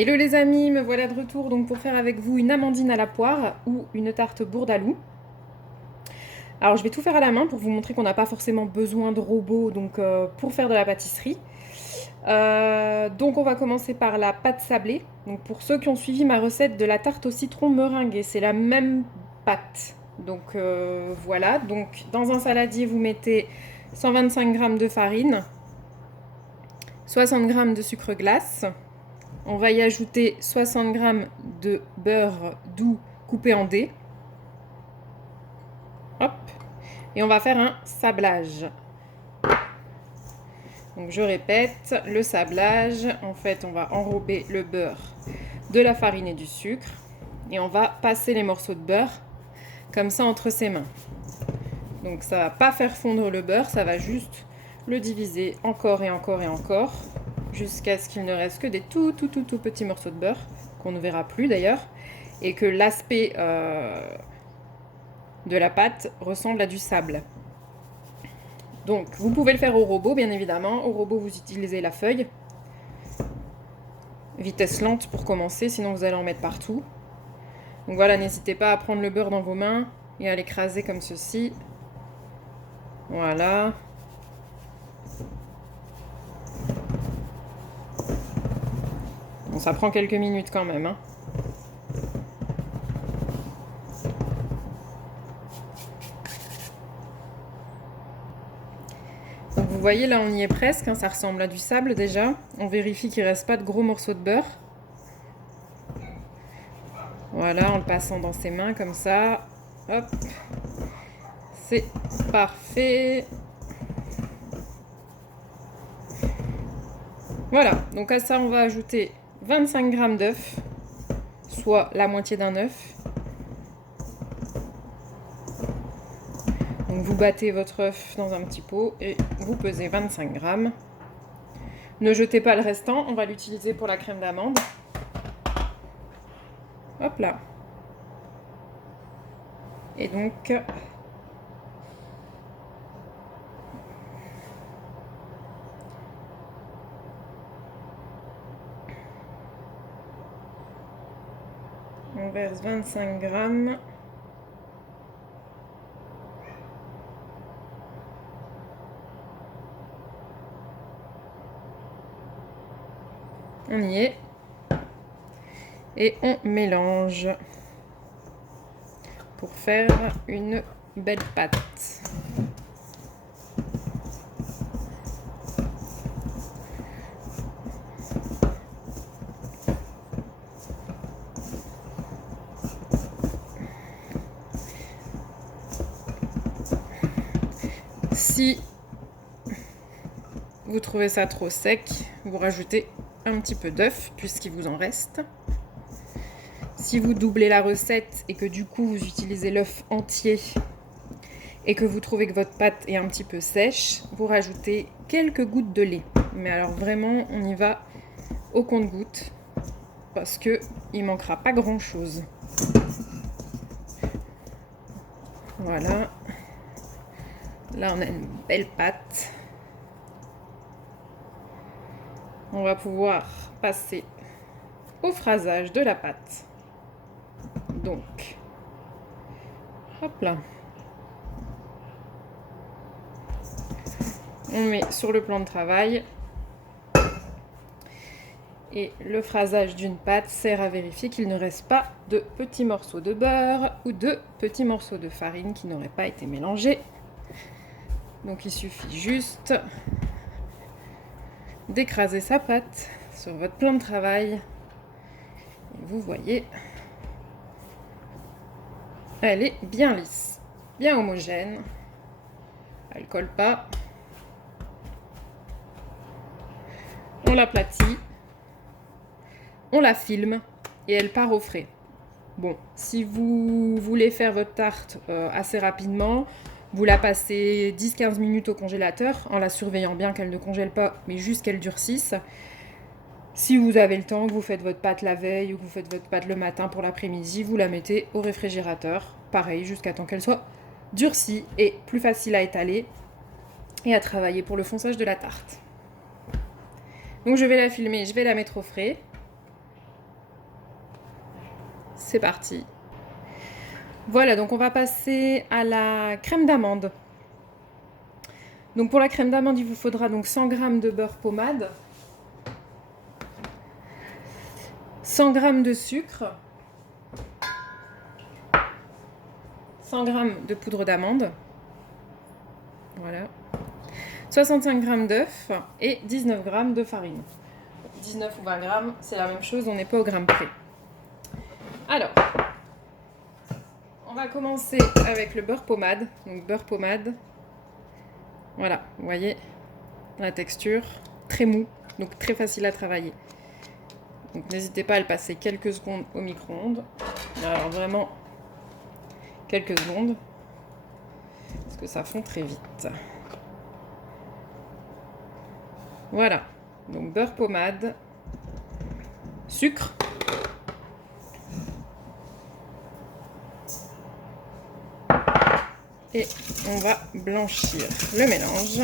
Hello les amis, me voilà de retour donc pour faire avec vous une amandine à la poire ou une tarte bourdaloue. Alors je vais tout faire à la main pour vous montrer qu'on n'a pas forcément besoin de robots pour faire de la pâtisserie. Donc on va commencer par la pâte sablée. Donc pour ceux qui ont suivi ma recette de la tarte au citron meringuée, c'est la même pâte. Voilà, donc dans un saladier vous mettez 125 g de farine, 60 g de sucre glace. On va y ajouter 60 g de beurre doux coupé en dés. Hop. Et on va faire un sablage. Donc je répète, le sablage, en fait on va enrober le beurre de la farine et du sucre et on va passer les morceaux de beurre comme ça entre ses mains. Donc ça va pas faire fondre le beurre, ça va juste le diviser encore et encore et encore jusqu'à ce qu'il ne reste que des tout petits morceaux de beurre qu'on ne verra plus d'ailleurs et que l'aspect de la pâte ressemble à du sable. Donc vous pouvez le faire au robot bien évidemment. Au robot vous utilisez la feuille. Vitesse lente pour commencer, sinon vous allez en mettre partout. Donc voilà, n'hésitez pas à prendre le beurre dans vos mains et à l'écraser comme ceci. Voilà. Bon, ça prend quelques minutes quand même, hein. Donc vous voyez là on y est presque, hein, ça ressemble à du sable déjà. On vérifie qu'il ne reste pas de gros morceaux de beurre. Voilà, en le passant dans ses mains comme ça. Hop. C'est parfait. Voilà, donc à ça on va ajouter 25 g d'œufs, soit la moitié d'un œuf. Donc vous battez votre œuf dans un petit pot et vous pesez 25 g. Ne jetez pas le restant, on va l'utiliser pour la crème d'amande. Hop là. Et donc on verse 25 g. On y est. Et on mélange pour faire une belle pâte. Si vous trouvez ça trop sec, vous rajoutez un petit peu d'œuf puisqu'il vous en reste. Si vous doublez la recette et que du coup vous utilisez l'œuf entier et que vous trouvez que votre pâte est un petit peu sèche, vous rajoutez quelques gouttes de lait. Mais alors vraiment, on y va au compte-gouttes parce que il manquera pas grand-chose. Voilà. Là, on a une belle pâte. On va pouvoir passer au phrasage de la pâte. Donc, hop là. On met sur le plan de travail. Et le phrasage d'une pâte sert à vérifier qu'il ne reste pas de petits morceaux de beurre ou de petits morceaux de farine qui n'auraient pas été mélangés. Donc il suffit juste d'écraser sa pâte sur votre plan de travail. Et vous voyez, elle est bien lisse, bien homogène. Elle ne colle pas. On l'aplatit. On la filme et elle part au frais. Bon, si vous voulez faire votre tarte assez rapidement, vous la passez 10-15 minutes au congélateur en la surveillant bien qu'elle ne congèle pas, mais juste qu'elle durcisse. Si vous avez le temps, vous faites votre pâte la veille ou vous faites votre pâte le matin pour l'après-midi, vous la mettez au réfrigérateur, pareil, jusqu'à temps qu'elle soit durcie et plus facile à étaler et à travailler pour le fonçage de la tarte. Donc je vais la filmer, je vais la mettre au frais. c'est parti. Voilà, donc on va passer à la crème d'amande. Donc pour la crème d'amande, il vous faudra donc 100 g de beurre pommade, 100 g de sucre, 100 g de poudre d'amande, voilà, 65 g d'œufs et 19 g de farine. 19 ou 20 g, c'est la même chose, on n'est pas au gramme près. Alors, on va commencer avec le beurre pommade. Donc beurre pommade, voilà, vous voyez la texture, très mou, donc très facile à travailler. Donc n'hésitez pas à le passer quelques secondes au micro-ondes. Alors vraiment quelques secondes, parce que ça fond très vite. Voilà, donc beurre pommade, sucre, et on va blanchir le mélange.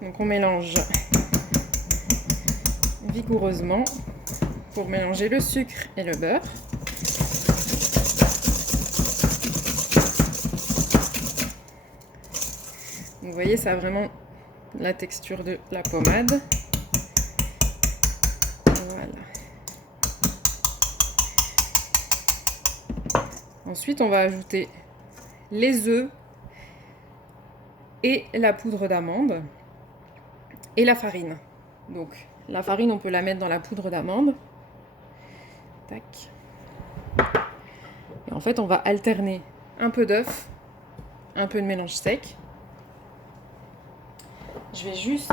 Donc on mélange vigoureusement pour mélanger le sucre et le beurre. Vous voyez, ça a vraiment la texture de la pommade. Voilà. Ensuite, on va ajouter les œufs et la poudre d'amande et la farine. Donc, la farine, on peut la mettre dans la poudre d'amande. Tac. Et en fait, on va alterner un peu d'œuf, un peu de mélange sec. Je vais juste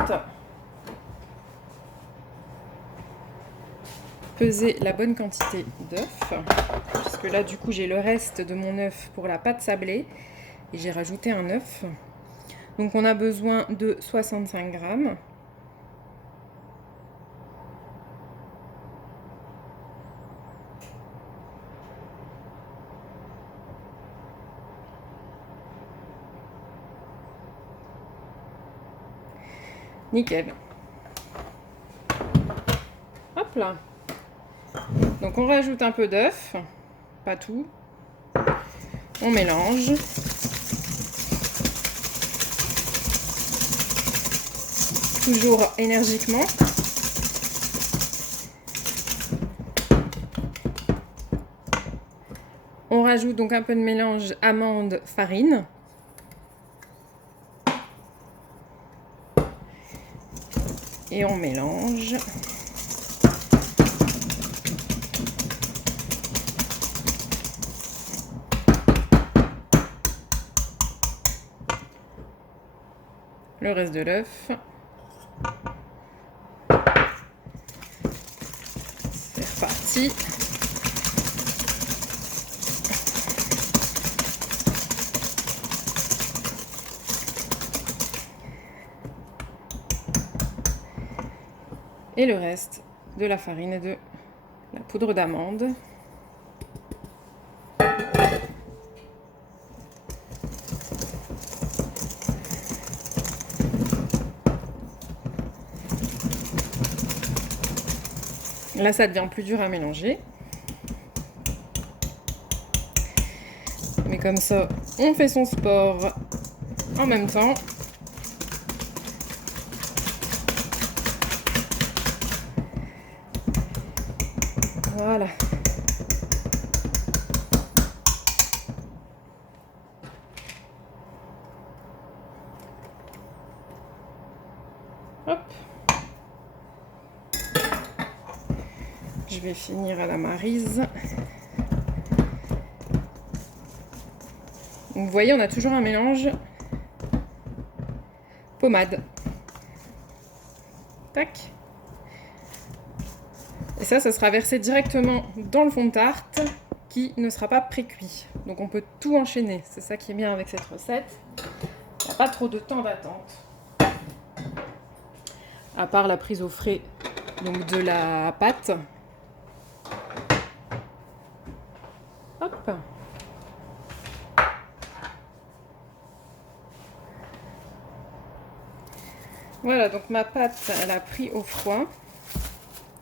peser la bonne quantité d'œuf, puisque là, du coup, j'ai le reste de mon œuf pour la pâte sablée et j'ai rajouté un œuf. Donc, on a besoin de 65 g. Nickel. Hop là. Donc on rajoute un peu d'œuf, pas tout. On mélange. Toujours énergiquement. On rajoute donc un peu de mélange amande-farine. Et on mélange. Le reste de l'œuf. C'est reparti. Et le reste de la farine et de la poudre d'amande. Là, ça devient plus dur à mélanger. Mais comme ça, on fait son sport en même temps. Voilà. Hop. Je vais finir à la maryse. Donc, vous voyez, on a toujours un mélange pommade. Tac. Et ça sera versé directement dans le fond de tarte qui ne sera pas pré-cuit. Donc on peut tout enchaîner. C'est ça qui est bien avec cette recette. Il n'y a pas trop de temps d'attente. À part la prise au frais donc de la pâte. Hop. Voilà, donc ma pâte, elle a pris au froid.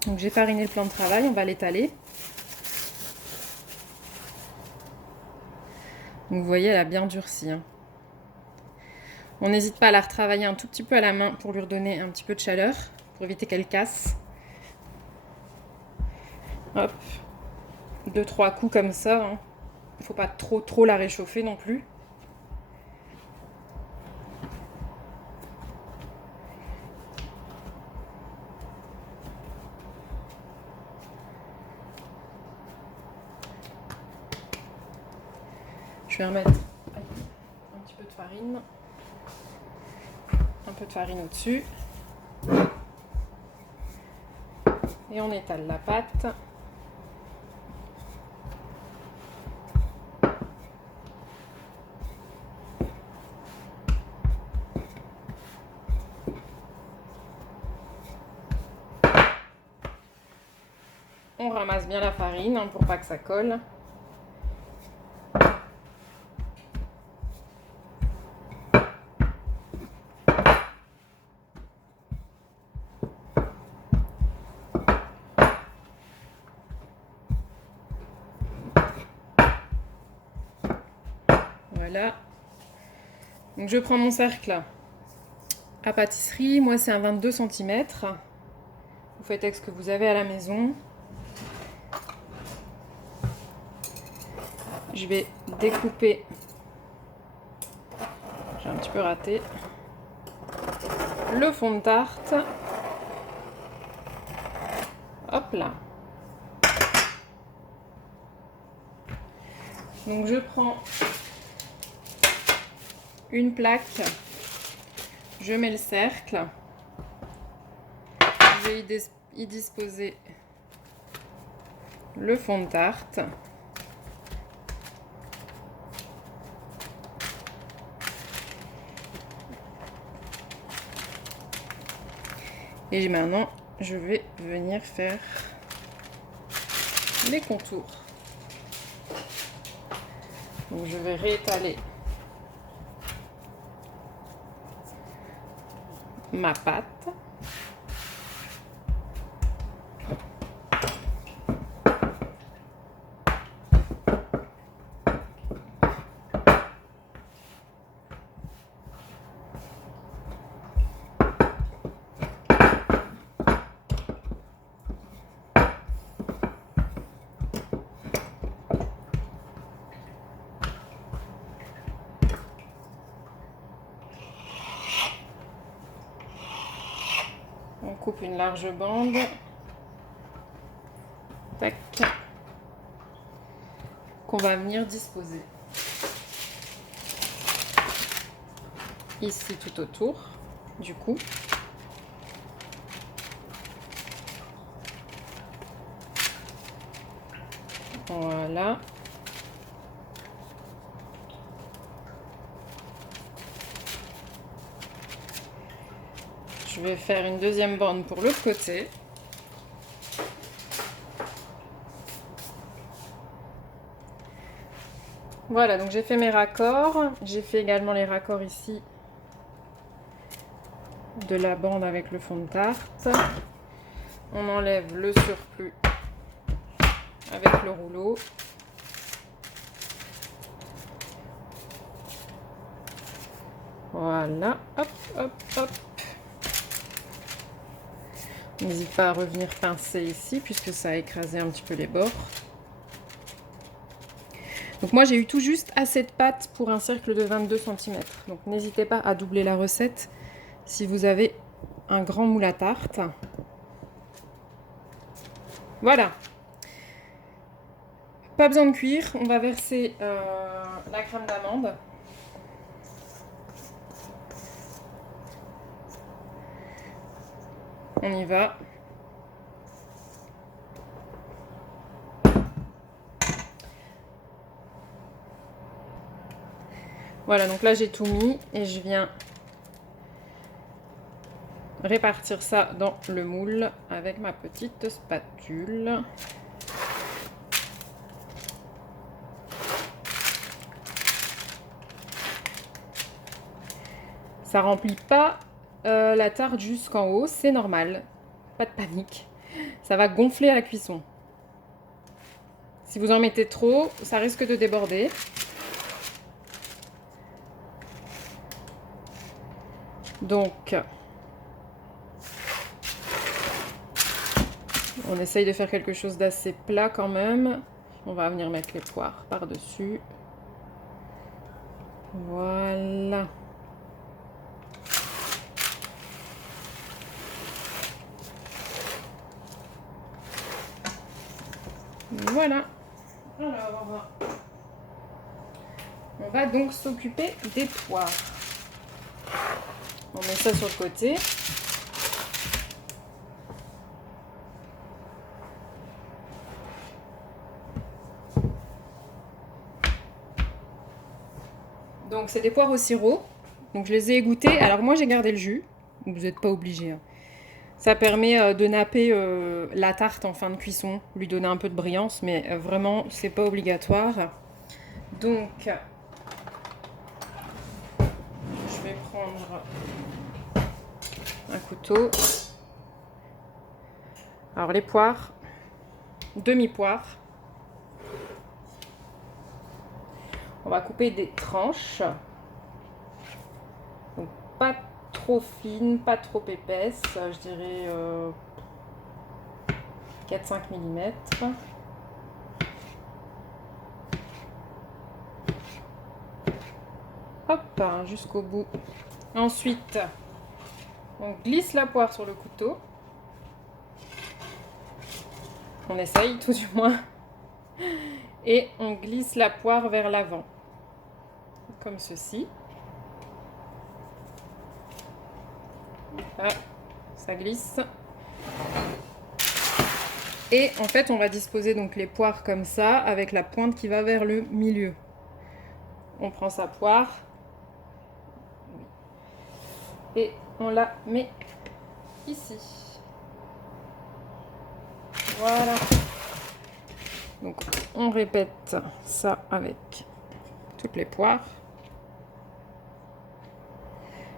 Donc j'ai fariné le plan de travail, on va l'étaler. Donc vous voyez, elle a bien durci, hein. On n'hésite pas à la retravailler un tout petit peu à la main pour lui redonner un petit peu de chaleur, pour éviter qu'elle casse. Hop, 2-3 coups comme ça, hein. Il ne faut pas trop la réchauffer non plus. Je vais remettre un petit peu de farine. Un peu de farine au-dessus. Et on étale la pâte. On ramasse bien la farine, hein, pour pas que ça colle. Voilà. Donc je prends mon cercle à pâtisserie. Moi, c'est un 22 cm. Vous faites avec ce que vous avez à la maison. Je vais découper. J'ai un petit peu raté. Le fond de tarte. Hop là. Donc je prends une plaque. Je mets le cercle. Je vais y disposer le fond de tarte. Et maintenant, je vais venir faire les contours. Donc je vais réétaler ma pâte. On coupe une large bande. Tac. Qu'on va venir disposer ici tout autour du cou. Voilà. Je vais faire une deuxième bande pour l'autre côté. Voilà, donc j'ai fait mes raccords. J'ai fait également les raccords ici de la bande avec le fond de tarte. On enlève le surplus avec le rouleau. Voilà, hop, hop, hop. N'hésite pas à revenir pincer ici puisque ça a écrasé un petit peu les bords. Donc moi j'ai eu tout juste assez de pâte pour un cercle de 22 cm. Donc n'hésitez pas à doubler la recette si vous avez un grand moule à tarte. Voilà. Pas besoin de cuire, on va verser la crème d'amande. On y va. Voilà, donc là j'ai tout mis et je viens répartir ça dans le moule avec ma petite spatule. Ça remplit pas la tarte jusqu'en haut, c'est normal, pas de panique. Ça va gonfler à la cuisson. Si vous en mettez trop, ça risque de déborder. Donc, on essaye de faire quelque chose d'assez plat quand même. On va venir mettre les poires par-dessus. Voilà. Voilà. Alors, on va donc s'occuper des poires. On met ça sur le côté. Donc c'est des poires au sirop. Donc je les ai égouttées. Alors moi j'ai gardé le jus. Vous n'êtes pas obligé. Ça permet de napper la tarte en fin de cuisson, lui donner un peu de brillance, mais vraiment c'est pas obligatoire. Donc je vais prendre un couteau. Alors les poires, demi-poires. On va couper des tranches. Donc pas trop fines, pas trop épaisses, je dirais 4-5 mm. Hop, jusqu'au bout. Ensuite, on glisse la poire sur le couteau. On essaye tout du moins. Et on glisse la poire vers l'avant. Comme ceci. Ah, ça glisse. Et en fait, on va disposer donc les poires comme ça, avec la pointe qui va vers le milieu. On prend sa poire. Et on la met ici. Voilà. Donc on répète ça avec toutes les poires.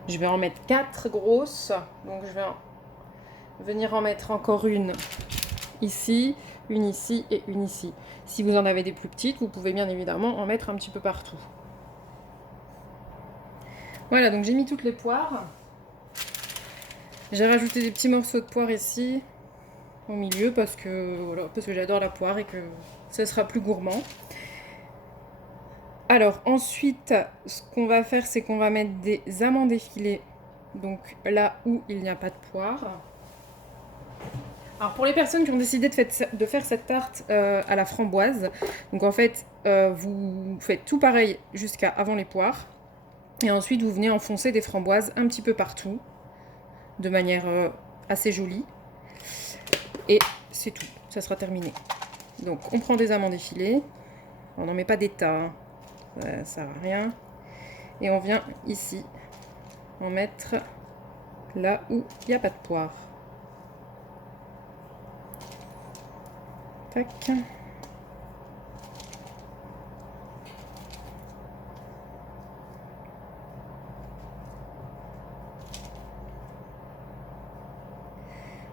Je vais en mettre 4 grosses. Donc je vais venir en mettre encore une ici, une ici et une ici. Si vous en avez des plus petites, vous pouvez bien évidemment en mettre un petit peu partout. Voilà, donc j'ai mis toutes les poires. J'ai rajouté des petits morceaux de poire ici, au milieu, parce que, voilà, parce que j'adore la poire et que ça sera plus gourmand. Alors ensuite, ce qu'on va faire, c'est qu'on va mettre des amandes effilées, donc là où il n'y a pas de poire. Alors pour les personnes qui ont décidé de faire cette tarte à la framboise, donc en fait, vous faites tout pareil jusqu'à avant les poires, et ensuite vous venez enfoncer des framboises un petit peu partout, de manière assez jolie, et c'est tout, ça sera terminé. Donc on prend des amandes effilées, on n'en met pas des tas, hein. Ça sert à rien. Et on vient ici en mettre là où il n'y a pas de poire. Tac.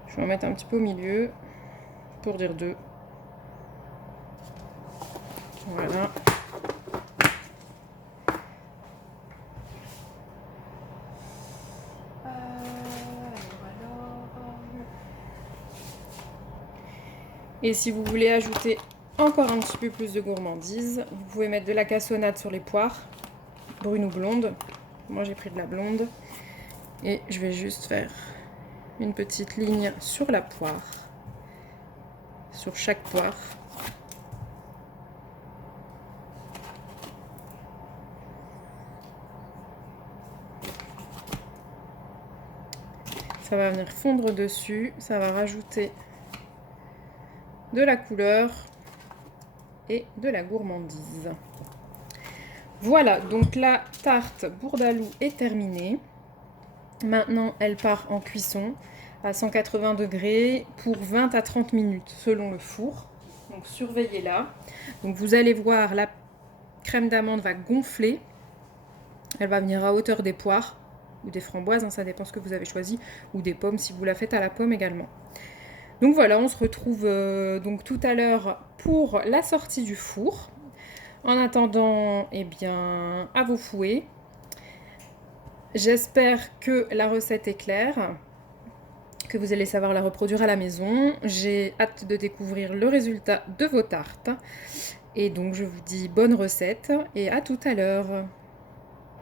Je vais en mettre un petit peu au milieu pour dire 2. Voilà. Et si vous voulez ajouter encore un petit peu plus de gourmandise, vous pouvez mettre de la cassonade sur les poires, brune ou blonde. Moi j'ai pris de la blonde. Et je vais juste faire une petite ligne sur la poire, sur chaque poire. Ça va venir fondre dessus, ça va rajouter de la couleur et de la gourmandise. Voilà, donc la tarte bourdaloue est terminée. Maintenant, elle part en cuisson à 180 degrés pour 20 à 30 minutes selon le four. Donc surveillez-la. Donc vous allez voir, la crème d'amande va gonfler. Elle va venir à hauteur des poires ou des framboises, hein, ça dépend ce que vous avez choisi, ou des pommes si vous la faites à la pomme également. Donc voilà, on se retrouve donc tout à l'heure pour la sortie du four. En attendant, eh bien, à vos fouets. J'espère que la recette est claire, que vous allez savoir la reproduire à la maison. J'ai hâte de découvrir le résultat de vos tartes. Et donc je vous dis bonne recette et à tout à l'heure.